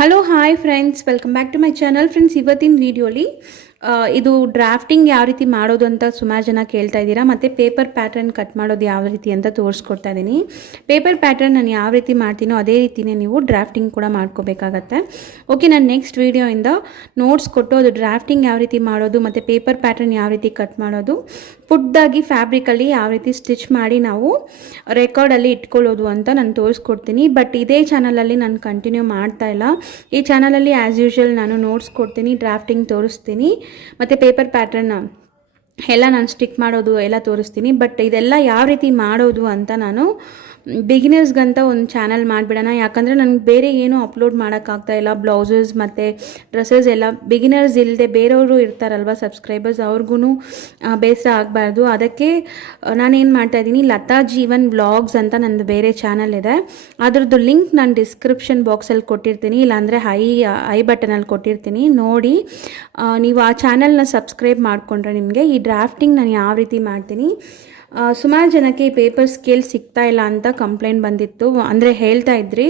Hello hi friends, welcome back to my channel. Friends, ಇವತ್ತಿನ ವಿಡಿಯೋಲಿ ಇದು ಡ್ರಾಫ್ಟಿಂಗ್ ಯಾವ ರೀತಿ ಮಾಡೋದು ಅಂತ ಸುಮಾರು ಜನ ಕೇಳ್ತಾ ಇದ್ದೀರಾ. ಮತ್ತು ಪೇಪರ್ ಪ್ಯಾಟರ್ನ್ ಕಟ್ ಮಾಡೋದು ಯಾವ ರೀತಿ ಅಂತ ತೋರಿಸ್ಕೊಡ್ತಾ ಇದ್ದೀನಿ. ಪೇಪರ್ ಪ್ಯಾಟರ್ನ್ ನಾನು ಯಾವ ರೀತಿ ಮಾಡ್ತೀನೋ ಅದೇ ರೀತಿಯೇ ನೀವು ಡ್ರಾಫ್ಟಿಂಗ್ ಕೂಡ ಮಾಡ್ಕೋಬೇಕಾಗತ್ತೆ. ಓಕೆ, ನಾನು ನೆಕ್ಸ್ಟ್ ವೀಡಿಯೋಯಿಂದ ನೋಟ್ಸ್ ಕೊಟ್ಟು ಅದು ಡ್ರಾಫ್ಟಿಂಗ್ ಯಾವ ರೀತಿ ಮಾಡೋದು ಮತ್ತು ಪೇಪರ್ ಪ್ಯಾಟರ್ನ್ ಯಾವ ರೀತಿ ಕಟ್ ಮಾಡೋದು, ಪುಟ್ದಾಗಿ ಫ್ಯಾಬ್ರಿಕಲ್ಲಿ ಯಾವ ರೀತಿ ಸ್ಟಿಚ್ ಮಾಡಿ ನಾವು ರೆಕಾರ್ಡಲ್ಲಿ ಇಟ್ಕೊಳ್ಳೋದು ಅಂತ ನಾನು ತೋರಿಸ್ಕೊಡ್ತೀನಿ. ಬಟ್ ಇದೇ ಚಾನಲಲ್ಲಿ ನಾನು ಕಂಟಿನ್ಯೂ ಮಾಡ್ತಾ ಇಲ್ಲ. ಈ ಚಾನಲಲ್ಲಿ ಆ್ಯಸ್ ಯೂಶ್ವಲ್ ನಾನು ನೋಟ್ಸ್ ಕೊಡ್ತೀನಿ, ಡ್ರಾಫ್ಟಿಂಗ್ ತೋರಿಸ್ತೀನಿ ಮತ್ತು ಪೇಪರ್ ಪ್ಯಾಟರ್ನ್ ಎಲ್ಲ ನಾನು ಸ್ಟಿಕ್ ಮಾಡೋದು ಎಲ್ಲ ತೋರಿಸ್ತೀನಿ. ಬಟ್ ಇದೆಲ್ಲ ಯಾವ ರೀತಿ ಮಾಡೋದು ಅಂತ ನಾನು ಬಿಗಿನರ್ಸ್ಗಂತ ಒಂದು ಚಾನಲ್ ಮಾಡಿಬಿಡೋಣ. ಯಾಕಂದರೆ ನನಗೆ ಬೇರೆ ಏನೂ ಅಪ್ಲೋಡ್ ಮಾಡೋಕ್ಕಾಗ್ತಾ ಇಲ್ಲ. ಬ್ಲೌಸಸ್ ಮತ್ತು ಡ್ರೆಸ್ಸಸ್ ಎಲ್ಲ ಬಿಗಿನರ್ಸ್ ಇಲ್ಲದೆ ಬೇರೆಯವರು ಇರ್ತಾರಲ್ವ ಸಬ್ಸ್ಕ್ರೈಬರ್ಸ್, ಅವ್ರಿಗೂ ಬೇಸರ ಆಗಬಾರ್ದು. ಅದಕ್ಕೆ ನಾನೇನು ಮಾಡ್ತಾಯಿದ್ದೀನಿ, ಲತಾ ಜೀವನ್ ವ್ಲಾಗ್ಸ್ ಅಂತ ನನ್ನದು ಬೇರೆ ಚಾನಲ್ ಇದೆ. ಅದರದ್ದು ಲಿಂಕ್ ನಾನು ಡಿಸ್ಕ್ರಿಪ್ಷನ್ ಬಾಕ್ಸಲ್ಲಿ ಕೊಟ್ಟಿರ್ತೀನಿ, ಇಲ್ಲಾಂದರೆ ಐ ಬಟನಲ್ಲಿ ಕೊಟ್ಟಿರ್ತೀನಿ. ನೋಡಿ, ನೀವು ಆ ಚಾನಲ್ನ ಸಬ್ಸ್ಕ್ರೈಬ್ ಮಾಡಿಕೊಂಡ್ರೆ ನಿಮಗೆ ಈ ಡ್ರಾಫ್ಟಿಂಗ್ ನಾನು ಯಾವ ರೀತಿ ಮಾಡ್ತೀನಿ. ಸುಮಾರು ಜನಕ್ಕೆ ಈ ಪೇಪರ್ ಸ್ಕೇಲ್ ಸಿಗ್ತಾ ಇಲ್ಲ ಅಂತ ಕಂಪ್ಲೇಂಟ್ ಬಂದಿತ್ತು, ಅಂದರೆ ಹೇಳ್ತಾ ಇದ್ರಿ.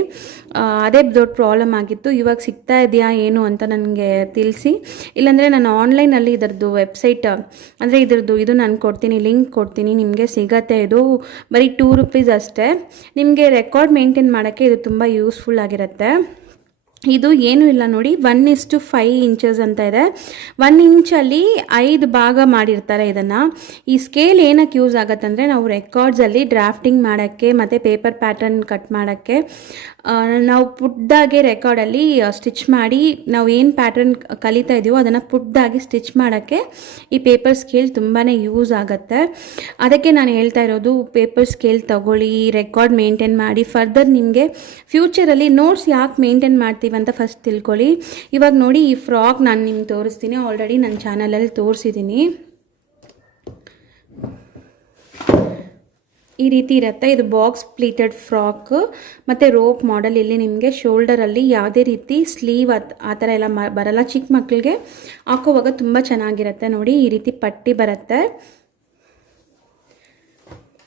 ಅದೇ ದೊಡ್ಡ ಪ್ರಾಬ್ಲಮ್ ಆಗಿತ್ತು. ಇವಾಗ ಸಿಗ್ತಾ ಇದೆಯಾ ಏನು ಅಂತ ನನಗೆ ತಿಳಿಸಿ. ಇಲ್ಲಾಂದರೆ ನಾನು ಆನ್ಲೈನಲ್ಲಿ ಇದರದ್ದು ವೆಬ್ಸೈಟ್, ಅಂದರೆ ಇದು ನಾನು ಕೊಡ್ತೀನಿ, ಲಿಂಕ್ ಕೊಡ್ತೀನಿ, ನಿಮಗೆ ಸಿಗತ್ತೆ. ಇದು ಬರೀ ₹2 ಅಷ್ಟೇ. ನಿಮಗೆ ರೆಕಾರ್ಡ್ ಮೇಂಟೈನ್ ಮಾಡೋಕ್ಕೆ ಇದು ತುಂಬ ಯೂಸ್ಫುಲ್ ಆಗಿರುತ್ತೆ. ಇದು ಏನೂ ಇಲ್ಲ ನೋಡಿ, 1:5 ಇಂಚಸ್ ಅಂತ ಇದೆ. 1 ಇಂಚಲ್ಲಿ 5 ಭಾಗ ಮಾಡಿರ್ತಾರೆ ಇದನ್ನು. ಈ ಸ್ಕೇಲ್ ಏನಕ್ಕೆ ಯೂಸ್ ಆಗುತ್ತೆ ಅಂದರೆ, ನಾವು ರೆಕಾರ್ಡ್ಸಲ್ಲಿ ಡ್ರಾಫ್ಟಿಂಗ್ ಮಾಡೋಕ್ಕೆ ಮತ್ತು ಪೇಪರ್ ಪ್ಯಾಟರ್ನ್ ಕಟ್ ಮಾಡೋಕ್ಕೆ ನಾವು ಪುಟ್ದಾಗೆ ರೆಕಾರ್ಡಲ್ಲಿ ಸ್ಟಿಚ್ ಮಾಡಿ ನಾವು ಏನು ಪ್ಯಾಟರ್ನ್ ಕಲಿತಾ ಇದೀವೋ ಅದನ್ನು ಪುಟ್ದಾಗಿ ಸ್ಟಿಚ್ ಮಾಡೋಕ್ಕೆ ಈ ಪೇಪರ್ ಸ್ಕೇಲ್ ತುಂಬಾ ಯೂಸ್ ಆಗುತ್ತೆ. ಅದಕ್ಕೆ ನಾನು ಹೇಳ್ತಾ ಇರೋದು, ಪೇಪರ್ ಸ್ಕೇಲ್ ತಗೊಳ್ಳಿ, ರೆಕಾರ್ಡ್ ಮೇಂಟೈನ್ ಮಾಡಿ. ಫರ್ದರ್ ನಿಮಗೆ ಫ್ಯೂಚರಲ್ಲಿ ನೋಟ್ಸ್ ಯಾಕೆ ಮೇಂಟೈನ್ ಮಾಡ್ತೀವಿ ಅಂತ ಫಸ್ಟ್ ತಿಳ್ಕೊಳ್ಳಿ. ಇವಾಗ ನೋಡಿ, ಈ ಫ್ರಾಕ್ ನಾನು ನಿಮ್ಗೆ ತೋರಿಸ್ತೀನಿ. ಆಲ್ರೆಡಿ ನನ್ನ ಚಾನಲಲ್ಲಿ ತೋರಿಸಿದ್ದೀನಿ. ಈ ರೀತಿ ಇರುತ್ತೆ. ಇದು ಬಾಕ್ಸ್ ಪ್ಲೀಟೆಡ್ ಫ್ರಾಕ್ ಮತ್ತು ರೋಪ್ ಮಾಡೆಲ್. ಇಲ್ಲಿ ನಿಮಗೆ ಶೋಲ್ಡರಲ್ಲಿ ಯಾವುದೇ ರೀತಿ ಸ್ಲೀವ್ ಆ ಥರ ಎಲ್ಲ ಬರಲ್ಲ. ಚಿಕ್ಕ ಮಕ್ಕಳಿಗೆ ಹಾಕೋವಾಗ ತುಂಬ ಚೆನ್ನಾಗಿರುತ್ತೆ. ನೋಡಿ, ಈ ರೀತಿ ಪಟ್ಟಿ ಬರುತ್ತೆ.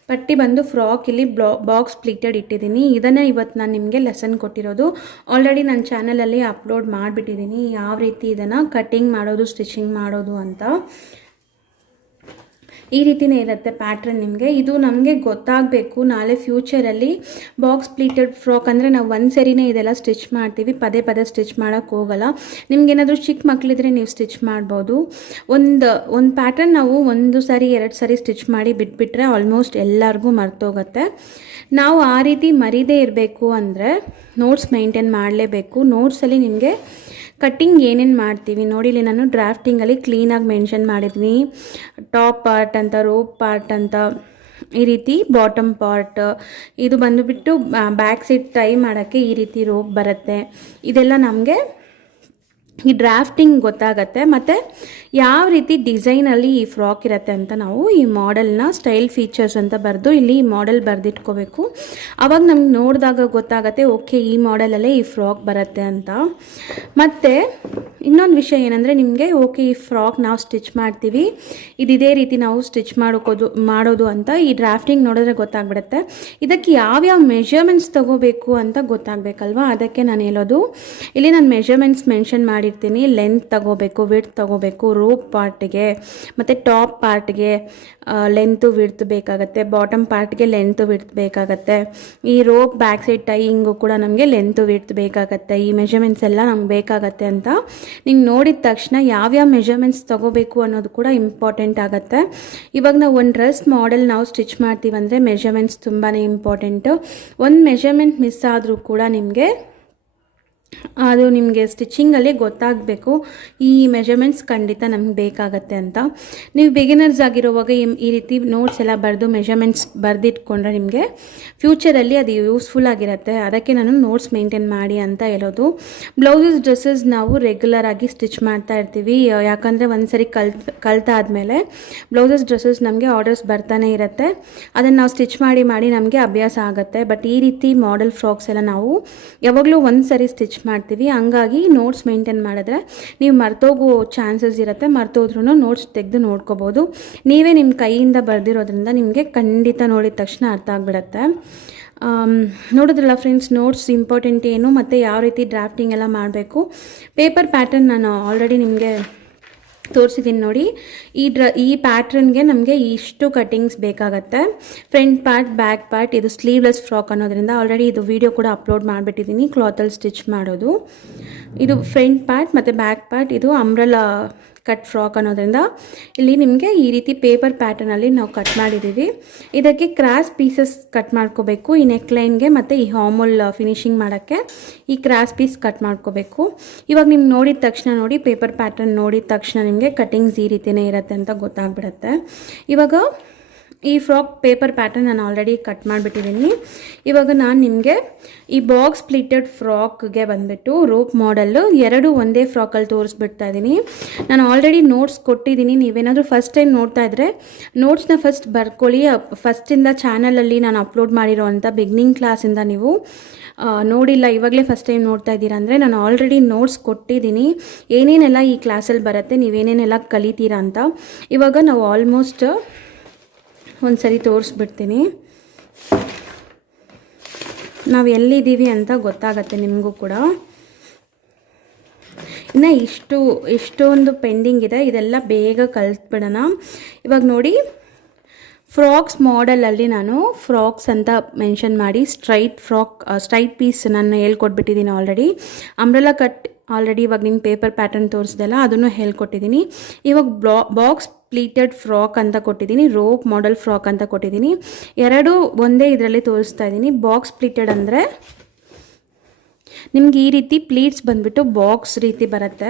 ಪಟ್ಟಿ ಬಂದು ಫ್ರಾಕ್ ಇಲ್ಲಿ ಬಾಕ್ಸ್ ಪ್ಲೀಟೆಡ್ ಇಟ್ಟಿದ್ದೀನಿ. ಇದನ್ನೇ ಇವತ್ತು ನಾನು ನಿಮಗೆ ಲೆಸನ್ ಕೊಟ್ಟಿರೋದು. ಆಲ್ರೆಡಿ ನನ್ನ ಚಾನಲಲ್ಲಿ ಅಪ್ಲೋಡ್ ಮಾಡಿಬಿಟ್ಟಿದ್ದೀನಿ, ಯಾವ ರೀತಿ ಇದನ್ನು ಕಟ್ಟಿಂಗ್ ಮಾಡೋದು, ಸ್ಟಿಚಿಂಗ್ ಮಾಡೋದು ಅಂತ. ಈ ರೀತಿಯೇ ಇರುತ್ತೆ ಪ್ಯಾಟ್ರನ್. ನಿಮಗೆ ಇದು ನಮಗೆ ಗೊತ್ತಾಗಬೇಕು. ನಾಳೆ ಫ್ಯೂಚರಲ್ಲಿ ಬಾಕ್ಸ್ ಪ್ಲೀಟೆಡ್ ಫ್ರಾಕ್ ಅಂದರೆ ನಾವು ಒಂದು ಸರಿನೇ ಇದೆಲ್ಲ ಸ್ಟಿಚ್ ಮಾಡ್ತೀವಿ, ಪದೇ ಪದೇ ಸ್ಟಿಚ್ ಮಾಡೋಕ್ಕೆ ಹೋಗಲ್ಲ. ನಿಮ್ಗೇನಾದರೂ ಚಿಕ್ಕ ಮಕ್ಕಳಿದ್ರೆ ನೀವು ಸ್ಟಿಚ್ ಮಾಡ್ಬೋದು. ಒಂದು ಪ್ಯಾಟರ್ನ್ ನಾವು 1 ಸರಿ 2 ಸರಿ ಸ್ಟಿಚ್ ಮಾಡಿ ಬಿಟ್ಬಿಟ್ರೆ ಆಲ್ಮೋಸ್ಟ್ ಎಲ್ಲರಿಗೂ ಮರ್ತೋಗುತ್ತೆ. ನಾವು ಆ ರೀತಿ ಮರೀದೇ ಇರಬೇಕು ಅಂದರೆ ನೋಟ್ಸ್ ಮೇಂಟೈನ್ ಮಾಡಲೇಬೇಕು. ನೋಟ್ಸಲ್ಲಿ ನಿಮಗೆ ಕಟ್ಟಿಂಗ್ ಏನೇನು ಮಾಡ್ತೀವಿ ನೋಡಿ, ಇಲ್ಲಿ ನಾನು ಡ್ರಾಫ್ಟಿಂಗಲ್ಲಿ ಕ್ಲೀನಾಗಿ ಮೆನ್ಷನ್ ಮಾಡಿದ್ದೀನಿ. ಟಾಪ್ ಪಾರ್ಟ್ ಅಂತ, ರೋಪ್ ಪಾರ್ಟ್ ಅಂತ, ಈ ರೀತಿ ಬಾಟಮ್ ಪಾರ್ಟ್. ಇದು ಬಂದುಬಿಟ್ಟು ಬ್ಯಾಕ್ ಸೈಡ್ ಟೈ ಮಾಡೋಕ್ಕೆ ಈ ರೀತಿ ರೋಪ್ ಬರುತ್ತೆ. ಇದೆಲ್ಲ ನಮಗೆ ಈ ಡ್ರಾಫ್ಟಿಂಗ್ ಗೊತ್ತಾಗತ್ತೆ. ಮತ್ತು ಯಾವ ರೀತಿ ಡಿಸೈನಲ್ಲಿ ಈ ಫ್ರಾಕ್ ಇರುತ್ತೆ ಅಂತ ನಾವು ಈ ಮಾಡೆಲ್ನ ಸ್ಟೈಲ್ ಫೀಚರ್ಸ್ ಅಂತ ಬರೆದು ಇಲ್ಲಿ ಈ ಮಾಡೆಲ್ ಬರೆದಿಟ್ಕೋಬೇಕು. ಆವಾಗ ನಮ್ಗೆ ನೋಡಿದಾಗ ಗೊತ್ತಾಗತ್ತೆ, ಓಕೆ ಈ ಮಾಡೆಲಲ್ಲೇ ಈ ಫ್ರಾಕ್ ಬರುತ್ತೆ ಅಂತ. ಮತ್ತು ಇನ್ನೊಂದು ವಿಷಯ ಏನಂದರೆ, ನಿಮಗೆ ಓಕೆ ಈ ಫ್ರಾಕ್ ನಾವು ಸ್ಟಿಚ್ ಮಾಡ್ತೀವಿ, ಇದೇ ರೀತಿ ನಾವು ಸ್ಟಿಚ್ ಮಾಡೋದು ಅಂತ ಈ ಡ್ರಾಫ್ಟಿಂಗ್ ನೋಡಿದ್ರೆ ಗೊತ್ತಾಗ್ಬಿಡುತ್ತೆ. ಇದಕ್ಕೆ ಯಾವ್ಯಾವ ಮೆಷರ್ಮೆಂಟ್ಸ್ ತೊಗೋಬೇಕು ಅಂತ ಗೊತ್ತಾಗಬೇಕಲ್ವಾ. ಅದಕ್ಕೆ ನಾನು ಹೇಳೋದು, ಇಲ್ಲಿ ನಾನು ಮೆಷರ್ಮೆಂಟ್ಸ್ ಮೆನ್ಷನ್ ಮಾಡಿರ್ತೀನಿ. ಲೆಂತ್ ತೊಗೋಬೇಕು, ವಿಡ್ತ್ ತೊಗೋಬೇಕು, ರೋಪ್ ಪಾರ್ಟಿಗೆ ಮತ್ತು ಟಾಪ್ ಪಾರ್ಟ್ಗೆ ಲೆಂತು ವಿಡ್ತ್ ಬೇಕಾಗತ್ತೆ, ಬಾಟಮ್ ಪಾರ್ಟ್ಗೆ ಲೆಂತು ವಿಡ್ತ್ ಬೇಕಾಗತ್ತೆ. ಈ ರೋಪ್ ಬ್ಯಾಕ್ ಸೈಡ್ ಟೈಯಿಂಗು ಕೂಡ ನಮಗೆ ಲೆಂತು ವಿಡ್ತ್ ಬೇಕಾಗತ್ತೆ. ಈ ಮೆಷರ್ಮೆಂಟ್ಸ್ ಎಲ್ಲ ನಮ್ಗೆ ಬೇಕಾಗತ್ತೆ ಅಂತ ನಿಮ್ಗೆ ನೋಡಿದ ತಕ್ಷಣ ಯಾವ್ಯಾವ ಮೆಷರ್ಮೆಂಟ್ಸ್ ತೊಗೋಬೇಕು ಅನ್ನೋದು ಕೂಡ ಇಂಪಾರ್ಟೆಂಟ್ ಆಗುತ್ತೆ. ಇವಾಗ ನಾವು ಒಂದು ಡ್ರೆಸ್ ಮಾಡೆಲ್ ನಾವು ಸ್ಟಿಚ್ ಮಾಡ್ತೀವಂದರೆ ಮೆಷರ್ಮೆಂಟ್ಸ್ ತುಂಬಾ ಇಂಪಾರ್ಟೆಂಟು. ಒಂದು ಮೆಷರ್ಮೆಂಟ್ ಮಿಸ್ ಆದರೂ ಕೂಡ ಅದು ನಿಮಗೆ ಸ್ಟಿಚಿಂಗಲ್ಲಿ ಗೊತ್ತಾಗಬೇಕು, ಈ ಮೆಷರ್ಮೆಂಟ್ಸ್ ಖಂಡಿತ ನಮ್ಗೆ ಬೇಕಾಗತ್ತೆ ಅಂತ. ನೀವು ಬಿಗಿನರ್ಸ್ ಆಗಿರೋವಾಗ ಈ ರೀತಿ ನೋಟ್ಸ್ ಎಲ್ಲ ಬರೆದು ಮೆಷರ್ಮೆಂಟ್ಸ್ ಬರೆದಿಟ್ಕೊಂಡ್ರೆ ನಿಮಗೆ ಫ್ಯೂಚರಲ್ಲಿ ಅದು ಯೂಸ್ಫುಲ್ ಆಗಿರುತ್ತೆ. ಅದಕ್ಕೆ ನಾನು ನೋಟ್ಸ್ ಮೇಂಟೈನ್ ಮಾಡಿ ಅಂತ ಹೇಳೋದು. ಬ್ಲೌಸಸ್ ಡ್ರೆಸ್ಸಸ್ ನಾವು ರೆಗ್ಯುಲರ್ ಆಗಿ ಸ್ಟಿಚ್ ಮಾಡ್ತಾ ಇರ್ತೀವಿ. ಯಾಕಂದರೆ ಒಂದು ಸರಿ ಕಲ್ತಾದ್ಮೇಲೆ ಬ್ಲೌಸಸ್ ಡ್ರೆಸ್ಸಸ್ ನಮಗೆ ಆರ್ಡರ್ಸ್ ಬರ್ತಾನೆ ಇರುತ್ತೆ. ಅದನ್ನು ನಾವು ಸ್ಟಿಚ್ ಮಾಡಿ ನಮಗೆ ಅಭ್ಯಾಸ ಆಗುತ್ತೆ. ಬಟ್ ಈ ರೀತಿ ಮಾಡೆಲ್ ಫ್ರಾಕ್ಸ್ ಎಲ್ಲ ನಾವು ಯಾವಾಗಲೂ ಒಂದು ಸರಿ ಸ್ಟಿಚ್ ಮಾಡ್ತೀವಿ. ಹಂಗಾಗಿ ನೋಟ್ಸ್ ಮೇಂಟೈನ್ ಮಾಡಿದ್ರೆ ನೀವು ಮರ್ತೋಗೋ ಚಾನ್ಸಸ್ ಇರುತ್ತೆ. ಮರ್ತೋದ್ರೂ ನೋಟ್ಸ್ ತೆಗೆದು ನೋಡ್ಕೋಬೋದು. ನೀವೇ ನಿಮ್ಮ ಕೈಯಿಂದ ಬರೆದಿರೋದ್ರಿಂದ ನಿಮಗೆ ಖಂಡಿತ ನೋಡಿದ ತಕ್ಷಣ ಅರ್ಥ ಆಗಿಬಿಡತ್ತೆ. ನೋಡಿದ್ರಲ್ಲ ಫ್ರೆಂಡ್ಸ್, ನೋಟ್ಸ್ ಇಂಪಾರ್ಟೆಂಟ್ ಏನು ಮತ್ತು ಯಾವ ರೀತಿ ಡ್ರಾಫ್ಟಿಂಗ್ ಎಲ್ಲ ಮಾಡಬೇಕು. ಪೇಪರ್ ಪ್ಯಾಟರ್ನ್ ನಾನು ಆಲ್ರೆಡಿ ನಿಮಗೆ ತೋರಿಸಿದ್ದೀನಿ ನೋಡಿ. ಈ ಪ್ಯಾಟ್ರನ್ಗೆ ನಮಗೆ ಇಷ್ಟು ಕಟ್ಟಿಂಗ್ಸ್ ಬೇಕಾಗತ್ತೆ. ಫ್ರಂಟ್ ಪಾರ್ಟ್, ಬ್ಯಾಕ್ ಪಾರ್ಟ್, ಇದು ಸ್ಲೀವ್ಲೆಸ್ ಫ್ರಾಕ್ ಅನ್ನೋದ್ರಿಂದ ಆಲ್ರೆಡಿ ಇದು ವಿಡಿಯೋ ಕೂಡ ಅಪ್ಲೋಡ್ ಮಾಡಿಬಿಟ್ಟಿದ್ದೀನಿ, ಕ್ಲಾತಲ್ಲಿ ಸ್ಟಿಚ್ ಮಾಡೋದು. ಇದು ಫ್ರಂಟ್ ಪಾರ್ಟ್ ಮತ್ತು ಬ್ಯಾಕ್ ಪಾರ್ಟ್, ಇದು ಅಂಬ್ರೆಲಾ ಕಟ್ ಫ್ರಾಕ್ ಅನ್ನೋದ್ರಿಂದ ಇಲ್ಲಿ ನಿಮಗೆ ಈ ರೀತಿ ಪೇಪರ್ ಪ್ಯಾಟರ್ನಲ್ಲಿ ನಾವು ಕಟ್ ಮಾಡಿದ್ದೀವಿ. ಇದಕ್ಕೆ ಕ್ರಾಸ್ ಪೀಸಸ್ ಕಟ್ ಮಾಡ್ಕೋಬೇಕು ಈ ನೆಕ್ಲೈನ್ಗೆ ಮತ್ತು ಈ ಹಾಮೋಲ್ ಫಿನಿಶಿಂಗ್ ಮಾಡೋಕ್ಕೆ ಈ ಕ್ರಾಸ್ ಪೀಸ್ ಕಟ್ ಮಾಡ್ಕೋಬೇಕು. ಇವಾಗ ನಿಮ್ಗೆ ನೋಡಿದ ತಕ್ಷಣ ನೋಡಿ, ಪೇಪರ್ ಪ್ಯಾಟರ್ನ್ ನೋಡಿದ ತಕ್ಷಣ ನಿಮಗೆ ಕಟ್ಟಿಂಗ್ಸ್ ಈ ರೀತಿಯೇ ಇರುತ್ತೆ ಅಂತ ಗೊತ್ತಾಗ್ಬಿಡುತ್ತೆ. ಇವಾಗ ಈ ಫ್ರಾಕ್ ಪೇಪರ್ ಪ್ಯಾಟರ್ನ್ ನಾನು ಆಲ್ರೆಡಿ ಕಟ್ ಮಾಡಿಬಿಟ್ಟಿದ್ದೀನಿ. ಇವಾಗ ನಾನು ನಿಮಗೆ ಈ ಬಾಕ್ಸ್ ಪ್ಲೀಟೆಡ್ ಫ್ರಾಕ್ಗೆ ಬಂದುಬಿಟ್ಟು ರೋಪ್ ಮಾಡೆಲ್ಲು ಎರಡು ಒಂದೇ ಫ್ರಾಕಲ್ಲಿ ತೋರಿಸ್ಬಿಡ್ತಾ ಇದ್ದೀನಿ. ನಾನು ಆಲ್ರೆಡಿ ನೋಟ್ಸ್ ಕೊಟ್ಟಿದ್ದೀನಿ. ನೀವೇನಾದರೂ ಫಸ್ಟ್ ಟೈಮ್ ನೋಡ್ತಾ ಇದ್ದರೆ ನೋಟ್ಸ್ನ ಫಸ್ಟ್ ಬರ್ಕೊಳ್ಳಿ. ಫಸ್ಟಿಂದ ಚಾನಲಲ್ಲಿ ನಾನು ಅಪ್ಲೋಡ್ ಮಾಡಿರೋ ಅಂಥ ಬಿಗ್ನಿಂಗ್ ಕ್ಲಾಸಿಂದ ನೀವು ನೋಡಿಲ್ಲ, ಇವಾಗಲೇ ಫಸ್ಟ್ ಟೈಮ್ ನೋಡ್ತಾ ಇದ್ದೀರಾ ಅಂದರೆ ನಾನು ಆಲ್ರೆಡಿ ನೋಟ್ಸ್ ಕೊಟ್ಟಿದ್ದೀನಿ, ಏನೇನೆಲ್ಲ ಈ ಕ್ಲಾಸಲ್ಲಿ ಬರುತ್ತೆ, ನೀವೇನೇನೆಲ್ಲ ಕಲಿತೀರಾ ಅಂತ. ಇವಾಗ ನಾವು ಆಲ್ಮೋಸ್ಟ್ ಒಂದು ಸರಿ ತೋರಿಸ್ಬಿಡ್ತೀನಿ, ನಾವು ಎಲ್ಲಿದ್ದೀವಿ ಅಂತ ಗೊತ್ತಾಗತ್ತೆ ನಿಮಗೂ ಕೂಡ. ಇನ್ನು ಇಷ್ಟೊಂದು ಪೆಂಡಿಂಗ್ ಇದೆ, ಇದೆಲ್ಲ ಬೇಗ ಕಲಿತ್ಬಿಡೋಣ. ಇವಾಗ ನೋಡಿ, ಫ್ರಾಕ್ಸ್ ಮಾಡೆಲಲ್ಲಿ ನಾನು ಫ್ರಾಕ್ಸ್ ಅಂತ ಮೆನ್ಷನ್ ಮಾಡಿ ಸ್ಟ್ರೈಟ್ ಪೀಸ್ ನಾನು ಹೇಳ್ಕೊಟ್ಬಿಟ್ಟಿದ್ದೀನಿ ಆಲ್ರೆಡಿ. ಅಂಬ್ರೆಲಾ ಕಟ್ ಆಲ್ರೆಡಿ ಇವಾಗ ನಿಮ್ಗೆ ಪೇಪರ್ ಪ್ಯಾಟರ್ನ್ ತೋರಿಸ್ದಲ್ಲ, ಅದನ್ನು ಹೇಳ್ಕೊಟ್ಟಿದ್ದೀನಿ. ಇವಾಗ ಬಾಕ್ಸ್ ಪ್ಲೀಟೆಡ್ ಫ್ರಾಕ್ ಅಂತ ಕೊಟ್ಟಿದ್ದೀನಿ, ರೋಪ್ ಮಾಡೆಲ್ ಫ್ರಾಕ್ ಅಂತ ಕೊಟ್ಟಿದ್ದೀನಿ. ಎರಡು ಒಂದೇ ಇದರಲ್ಲಿ ತೋರಿಸ್ತಾ ಇದ್ದೀನಿ. ಬಾಕ್ಸ್ ಪ್ಲೀಟೆಡ್ ಅಂದರೆ ನಿಮ್ಗೆ ಈ ರೀತಿ ಪ್ಲೀಟ್ಸ್ ಬಂದುಬಿಟ್ಟು ಬಾಕ್ಸ್ ರೀತಿ ಬರುತ್ತೆ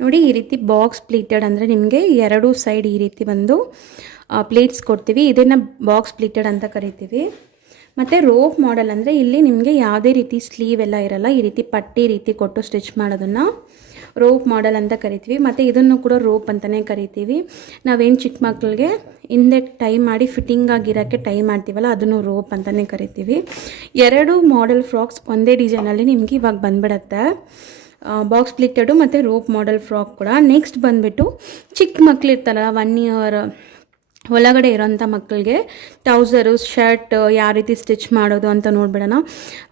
ನೋಡಿ. ಈ ರೀತಿ ಬಾಕ್ಸ್ ಪ್ಲೀಟೆಡ್ ಅಂದರೆ ನಿಮಗೆ ಎರಡು ಸೈಡ್ ಈ ರೀತಿ ಒಂದು ಪ್ಲೇಟ್ಸ್ ಕೊಡ್ತೀವಿ, ಇದನ್ನು ಬಾಕ್ಸ್ ಪ್ಲೀಟೆಡ್ ಅಂತ ಕರಿತೀವಿ. ಮತ್ತು ರೋಪ್ ಮಾಡೆಲ್ ಅಂದರೆ ಇಲ್ಲಿ ನಿಮಗೆ ಯಾವುದೇ ರೀತಿ ಸ್ಲೀವ್ ಎಲ್ಲ ಇರಲ್ಲ, ಈ ರೀತಿ ಪಟ್ಟಿ ರೀತಿ ಕೊಟ್ಟು ಸ್ಟಿಚ್ ಮಾಡೋದನ್ನು ರೋಪ್ ಮಾಡೆಲ್ ಅಂತ ಕರಿತೀವಿ. ಮತ್ತು ಇದನ್ನು ಕೂಡ ರೋಪ್ ಅಂತಲೇ ಕರಿತೀವಿ. ನಾವೇನು ಚಿಕ್ಕ ಮಕ್ಕಳಿಗೆ ಹಿಂದೆ ಟೈ ಮಾಡಿ ಫಿಟ್ಟಿಂಗ್ ಆಗಿರೋಕ್ಕೆ ಟೈ ಮಾಡ್ತೀವಲ್ಲ, ಅದನ್ನು ರೋಪ್ ಅಂತಲೇ ಕರಿತೀವಿ. ಎರಡು ಮಾಡೆಲ್ ಫ್ರಾಕ್ಸ್ ಒಂದೇ ಡಿಸೈನಲ್ಲಿ ನಿಮಗೆ ಇವಾಗ ಬಂದ್ಬಿಡತ್ತೆ, ಬಾಕ್ಸ್ ಪ್ಲೀಟೆಡು ಮತ್ತು ರೋಪ್ ಮಾಡೆಲ್ ಫ್ರಾಕ್ ಕೂಡ. ನೆಕ್ಸ್ಟ್ ಬಂದುಬಿಟ್ಟು ಚಿಕ್ಕ ಮಕ್ಳು ಇರ್ತಾರಲ್ಲ, 1 year ಒಳಗಡೆ ಇರೋಂಥ ಮಕ್ಕಳಿಗೆ ಟ್ರೌಸರು, ಶರ್ಟ್ ಯಾವ ರೀತಿ ಸ್ಟಿಚ್ ಮಾಡೋದು ಅಂತ ನೋಡ್ಬಿಡೋಣ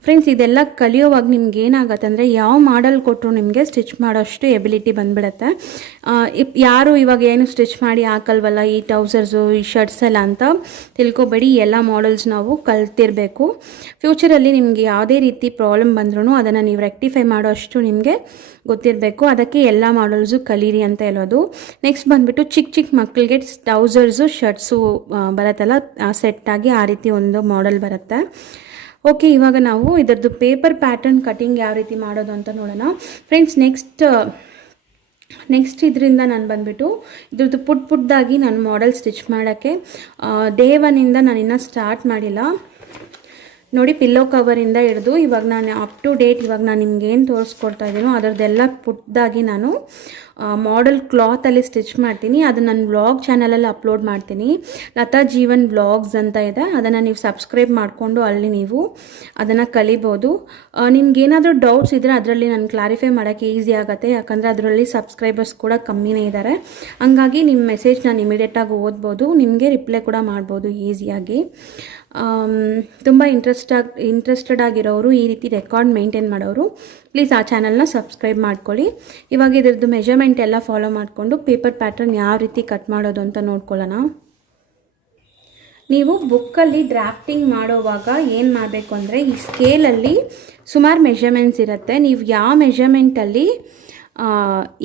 ಫ್ರೆಂಡ್ಸ್. ಇದೆಲ್ಲ ಕಲಿಯೋವಾಗ ನಿಮ್ಗೆ ಏನಾಗುತ್ತೆ ಅಂದರೆ ಯಾವ ಮಾಡಲ್ ಕೊಟ್ಟರು ನಿಮಗೆ ಸ್ಟಿಚ್ ಮಾಡೋಷ್ಟು ಎಬಿಲಿಟಿ ಬಂದುಬಿಡುತ್ತೆ. ಯಾರು ಇವಾಗ ಏನು ಸ್ಟಿಚ್ ಮಾಡಿ ಹಾಕಲ್ವಲ್ಲ ಈ ಟ್ರೌಸರ್ಸು, ಈ ಶರ್ಟ್ಸ್ ಎಲ್ಲ ಅಂತ ತಿಳ್ಕೊಬೇಡಿ. ಎಲ್ಲ ಮಾಡಲ್ಸ್ ನಾವು ಕಲ್ತಿರಬೇಕು. ಫ್ಯೂಚರಲ್ಲಿ ನಿಮಗೆ ಯಾವುದೇ ರೀತಿ ಪ್ರಾಬ್ಲಮ್ ಬಂದ್ರೂ ಅದನ್ನು ನೀವು ರೆಕ್ಟಿಫೈ ಮಾಡೋಷ್ಟು ನಿಮಗೆ ಗೊತ್ತಿರಬೇಕು. ಅದಕ್ಕೆ ಎಲ್ಲ ಮಾಡಲ್ಸು ಕಲೀರಿ ಅಂತ ಹೇಳೋದು. ನೆಕ್ಸ್ಟ್ ಬಂದುಬಿಟ್ಟು ಚಿಕ್ಕ ಮಕ್ಕಳಿಗೆ ಟ್ರೌಸರ್ಸು, ಶರ್ಟ್ಸು ಬರುತ್ತಲ್ಲ ಸೆಟ್ಟಾಗಿ, ಆ ರೀತಿ ಒಂದು ಮಾಡೆಲ್ ಬರುತ್ತೆ. ಓಕೆ, ಇವಾಗ ನಾವು ಇದರದ್ದು ಪೇಪರ್ ಪ್ಯಾಟರ್ನ್ ಕಟಿಂಗ್ ಯಾವ ರೀತಿ ಮಾಡೋದು ಅಂತ ನೋಡೋಣ ಫ್ರೆಂಡ್ಸ್. ನೆಕ್ಸ್ಟ್ ಇದರಿಂದ ನಾನು ಬಂದುಬಿಟ್ಟು ಇದ್ರದ್ದು ಪುಟ್ದಾಗಿ ನಾನು ಮಾಡೆಲ್ ಸ್ಟಿಚ್ ಮಾಡೋಕ್ಕೆ ಡೇ 1 ನಾನು ಇನ್ನೂ ಸ್ಟಾರ್ಟ್ ಮಾಡಿಲ್ಲ ನೋಡಿ. ಪಿಲ್ಲೋ ಕವರಿಂದ ಹಿಡಿದು ಇವಾಗ ನಾನು ಅಪ್ ಟು ಡೇಟ್ ಇವಾಗ ನಾನು ನಿಮ್ಗೆ ಏನು ತೋರಿಸ್ಕೊಡ್ತಾ ಇದ್ದೀನೋ ಅದರದ್ದೆಲ್ಲ ಪುಟ್ದಾಗಿ ನಾನು ಮಾಡೆಲ್ ಕ್ಲಾತಲ್ಲಿ ಸ್ಟಿಚ್ ಮಾಡ್ತೀನಿ. ಅದನ್ನು ನಾನು ವ್ಲಾಗ್ ಚಾನಲಲ್ಲಿ ಅಪ್ಲೋಡ್ ಮಾಡ್ತೀನಿ. ಲತಾ ಜೀವನ್ ವ್ಲಾಗ್ಸ್ ಅಂತ ಇದೆ, ಅದನ್ನು ನೀವು ಸಬ್ಸ್ಕ್ರೈಬ್ ಮಾಡಿಕೊಂಡು ಅಲ್ಲಿ ನೀವು ಅದನ್ನು ಕಲಿಬೋದು. ನಿಮ್ಗೇನಾದರೂ ಡೌಟ್ಸ್ ಇದ್ದರೆ ಅದರಲ್ಲಿ ನಾನು ಕ್ಲಾರಿಫೈ ಮಾಡೋಕ್ಕೆ ಈಸಿ ಆಗುತ್ತೆ, ಯಾಕಂದರೆ ಅದರಲ್ಲಿ ಸಬ್ಸ್ಕ್ರೈಬರ್ಸ್ ಕೂಡ ಕಮ್ಮಿನೇ ಇದ್ದಾರೆ. ಹಂಗಾಗಿ ನಿಮ್ಮ ಮೆಸೇಜ್ ನಾನು ಇಮಿಡಿಯೇಟಾಗಿ ಓದ್ಬೋದು, ನಿಮಗೆ ರಿಪ್ಲೈ ಕೂಡ ಮಾಡ್ಬೋದು ಈಸಿಯಾಗಿ. ತುಂಬ ಇಂಟ್ರೆಸ್ಟೆಡ್ ಆಗಿರೋರು, ಈ ರೀತಿ ರೆಕಾರ್ಡ್ ಮೇಂಟೈನ್ ಮಾಡೋರು ಪ್ಲೀಸ್ ಆ ಚಾನಲ್ನ ಸಬ್ಸ್ಕ್ರೈಬ್ ಮಾಡ್ಕೊಳ್ಳಿ. ಇವಾಗ ಇದ್ರದ್ದು ಮೆಜರ್ಮೆಂಟ್ ಎಲ್ಲ ಫಾಲೋ ಮಾಡಿಕೊಂಡು ಪೇಪರ್ ಪ್ಯಾಟರ್ನ್ ಯಾವ ರೀತಿ ಕಟ್ ಮಾಡೋದು ಅಂತ ನೋಡ್ಕೊಳ್ಳೋಣ. ನೀವು ಬುಕ್ಕಲ್ಲಿ ಡ್ರಾಫ್ಟಿಂಗ್ ಮಾಡೋವಾಗ ಏನು ಮಾಡಬೇಕು ಅಂದರೆ, ಈ ಸ್ಕೇಲಲ್ಲಿ ಸುಮಾರು ಮೆಜರ್ಮೆಂಟ್ಸ್ ಇರುತ್ತೆ. ನೀವು ಯಾವ ಮೆಜರ್ಮೆಂಟಲ್ಲಿ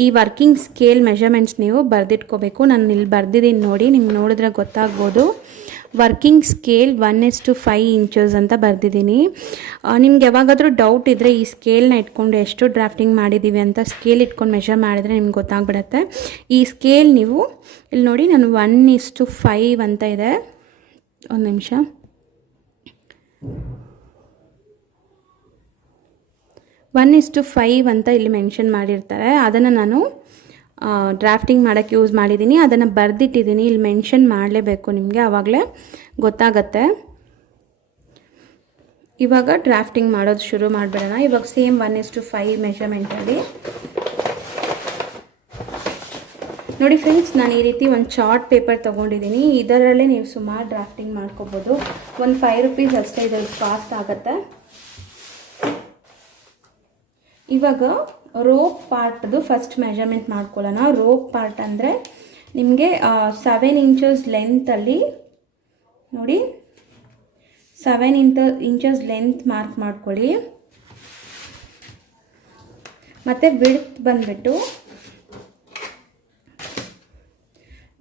ಈ ವರ್ಕಿಂಗ್ ಸ್ಕೇಲ್ ಮೆಜರ್ಮೆಂಟ್ಸ್ ನೀವು ಬರೆದಿಟ್ಕೋಬೇಕು. ನಾನು ಇಲ್ಲಿ ಬರೆದಿದ್ದೀನಿ ನೋಡಿ, ನಿಮ್ಗೆ ನೋಡಿದ್ರೆ ಗೊತ್ತಾಗ್ಬೋದು. ವರ್ಕಿಂಗ್ ಸ್ಕೇಲ್ 1:5 inches ಅಂತ ಬರೆದಿದ್ದೀನಿ. ನಿಮ್ಗೆ ಯಾವಾಗಾದರೂ ಡೌಟ್ ಇದ್ದರೆ ಈ ಸ್ಕೇಲ್ನ ಇಟ್ಕೊಂಡು ಎಷ್ಟು ಡ್ರಾಫ್ಟಿಂಗ್ ಮಾಡಿದ್ದೀವಿ ಅಂತ ಸ್ಕೇಲ್ ಇಟ್ಕೊಂಡು ಮೆಷರ್ ಮಾಡಿದ್ರೆ ನಿಮ್ಗೆ ಗೊತ್ತಾಗ್ಬಿಡತ್ತೆ. ಈ ಸ್ಕೇಲ್ ನೀವು ಇಲ್ಲಿ ನೋಡಿ, ನಾನು 1:5 ಅಂತ ಇದೆ, ಒಂದು ನಿಮಿಷ. 1:5 ಅಂತ ಇಲ್ಲಿ ಮೆನ್ಷನ್ ಮಾಡಿರ್ತಾರೆ, ಅದನ್ನು ನಾನು ಡ್ರಾಫ್ಟಿಂಗ್ ಮಾಡೋಕ್ಕೆ ಯೂಸ್ ಮಾಡಿದ್ದೀನಿ. ಅದನ್ನು ಬರೆದಿಟ್ಟಿದ್ದೀನಿ, ಇಲ್ಲಿ ಮೆನ್ಷನ್ ಮಾಡಲೇಬೇಕು ನಿಮಗೆ, ಆವಾಗಲೇ ಗೊತ್ತಾಗತ್ತೆ. ಇವಾಗ ಡ್ರಾಫ್ಟಿಂಗ್ ಮಾಡೋದು ಶುರು ಮಾಡಿಬಿಡೋಣ. ಇವಾಗ ಸೇಮ್ 1:5 ಮೆಷರ್ಮೆಂಟಲ್ಲಿ ನೋಡಿ ಫ್ರೆಂಡ್ಸ್, ನಾನು ಈ ರೀತಿ ಒಂದು ಚಾರ್ಟ್ ಪೇಪರ್ ತೊಗೊಂಡಿದ್ದೀನಿ. ಇದರಲ್ಲೇ ನೀವು ಸುಮಾರು ಡ್ರಾಫ್ಟಿಂಗ್ ಮಾಡ್ಕೋಬೋದು. ಒಂದು 5 ರೂಪೀಸ್ ಅಷ್ಟೇ ಇದ್ರಲ್ಲಿ ಕಾಸ್ಟ್ ಆಗುತ್ತೆ. ಇವಾಗ ರೋಪ್ ಪಾರ್ಟ್ದು ಫಸ್ಟ್ ಮೆಜರ್ಮೆಂಟ್ ಮಾಡ್ಕೊಳ್ಳೋಣ. ರೋಪ್ ಪಾರ್ಟ್ ಅಂದರೆ ನಿಮಗೆ 7 ಇಂಚಸ್ ಲೆಂತಲ್ಲಿ ನೋಡಿ 7 ಇಂಚಸ್ ಲೆಂತ್ ಮಾರ್ಕ್ ಮಾಡ್ಕೊಳ್ಳಿ. ಮತ್ತು ವಿಡ್ತ್ ಬಂದುಬಿಟ್ಟು